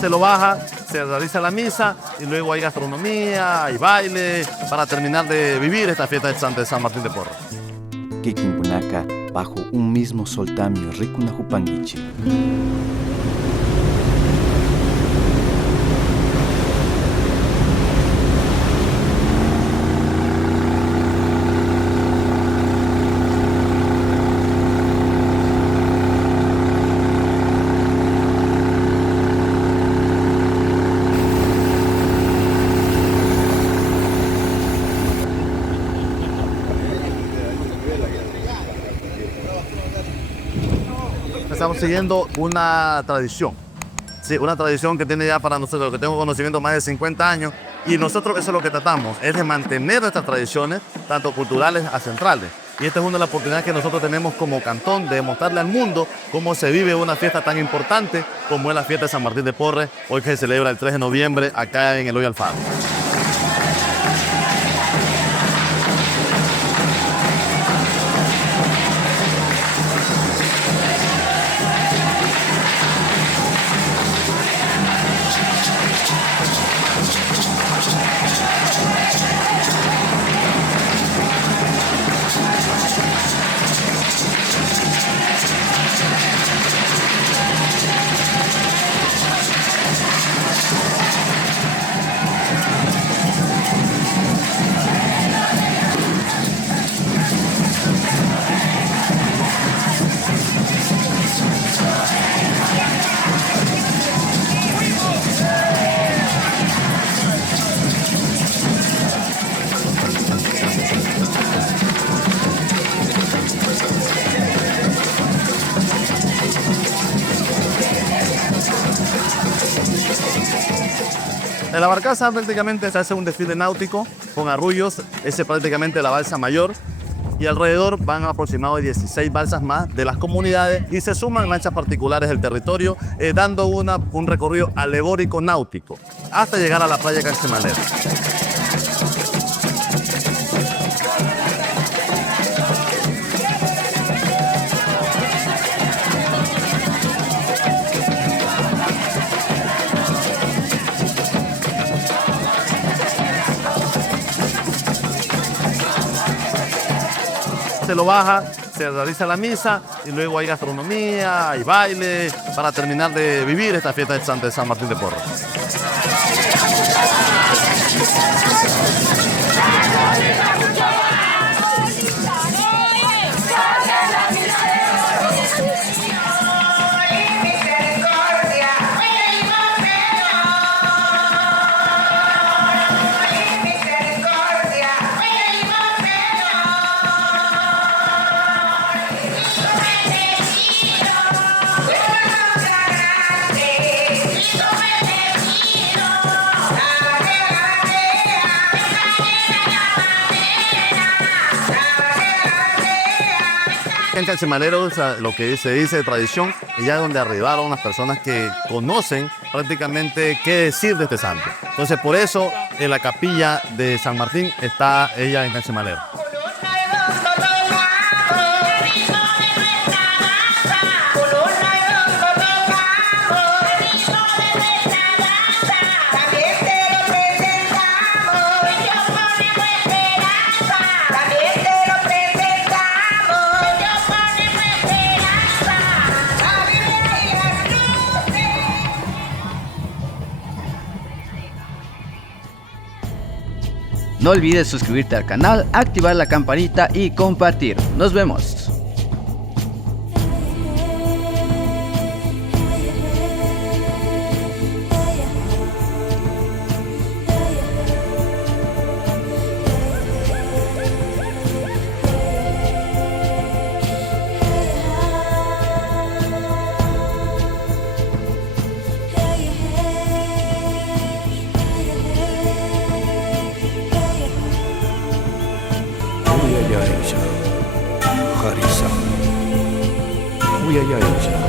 se lo baja, se realiza la misa y luego hay gastronomía, hay baile para terminar de vivir esta fiesta de San Martín de Porres. Kikimpunaka, bajo un mismo soltamio Rikunahupanguichi. Estamos siguiendo una tradición, sí, una tradición que tiene ya para nosotros, que tengo conocimiento más de 50 años, y nosotros eso es lo que tratamos, es de mantener nuestras tradiciones, tanto culturales a centrales. Y esta es una de las oportunidades que nosotros tenemos como cantón de mostrarle al mundo cómo se vive una fiesta tan importante como es la fiesta de San Martín de Porres, hoy que se celebra el 3 de noviembre acá en Eloy Alfaro. En la barcaza prácticamente se hace un desfile náutico con arrullos, ese prácticamente la balsa mayor, y alrededor van aproximadamente 16 balsas más de las comunidades y se suman lanchas particulares del territorio, dando un recorrido alegórico náutico hasta llegar a la playa Cansemalero. Se lo baja, se realiza la misa y luego hay gastronomía, hay baile para terminar de vivir esta fiesta de San Martín de Porres. En Cansemalero, o sea, lo que se dice de tradición, ya es donde arribaron las personas que conocen prácticamente qué decir de este santo. Entonces, por eso, en la capilla de San Martín está ella en Cansemalero. No olvides suscribirte al canal, activar la campanita y compartir. Nos vemos. Harisa. Uya